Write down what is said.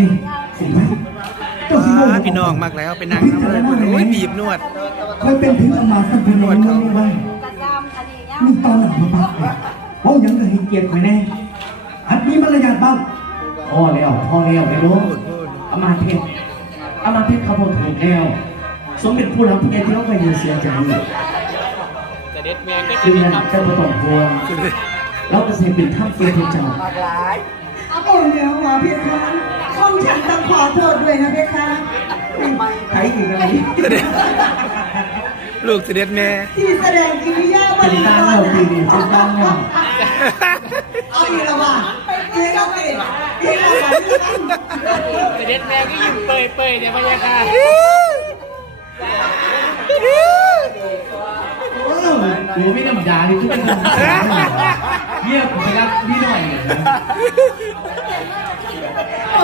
นี่สิไหมเจ้าสิโง่พี่น้องมากแล้วไปนั่งทำเลยโอ้ยบีบนวด เคยเป็นถึงอำมาตย์ท่านพี่น้องรู้ไหมนี่ตอนหลังมาบ้างเขายังจะให้เกียรติไว้แน่อันนี้มารยาทบ้างพ่อแล้วไม่รู้อำมาตย์เพชรเขาบอกถูกแล้วสมเป็นผู้รับเกียรติที่เราไปยืนเสียใจดึงนั้นเจ้าประตองพวงเราก็จะเป็นท่ามเกียรติเจ้าโอ้เดี๋ยวหมอพี่คะห้องฉันต้องขอโทษด้วยนะพี่คะใครอีกอะไร ลูกเสด็จแม่ ที่แสดงกิริยาบ เป็น ริ ตั้ง การ เราดีเป็นตั้งเรา เอาอีกแล้วว่ะเจ๊ก็ไม่เจ๊ก็ไม่ เสด็จแม่ก็ยิ้มเปยๆเนี่ยพะยะค่ะ กูไม่ธรรมดาเลยทุกคนเยี่ยมไปรับพี่หน่อย โอ้